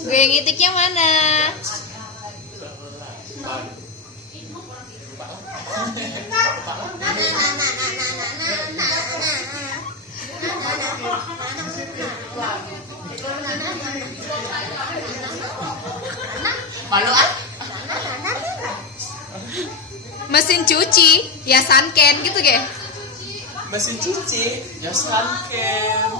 Gue ngitiknya mana? Malu ah? Mesin cuci, ya sunken gitu ge. Mesin cuci, ya sunken.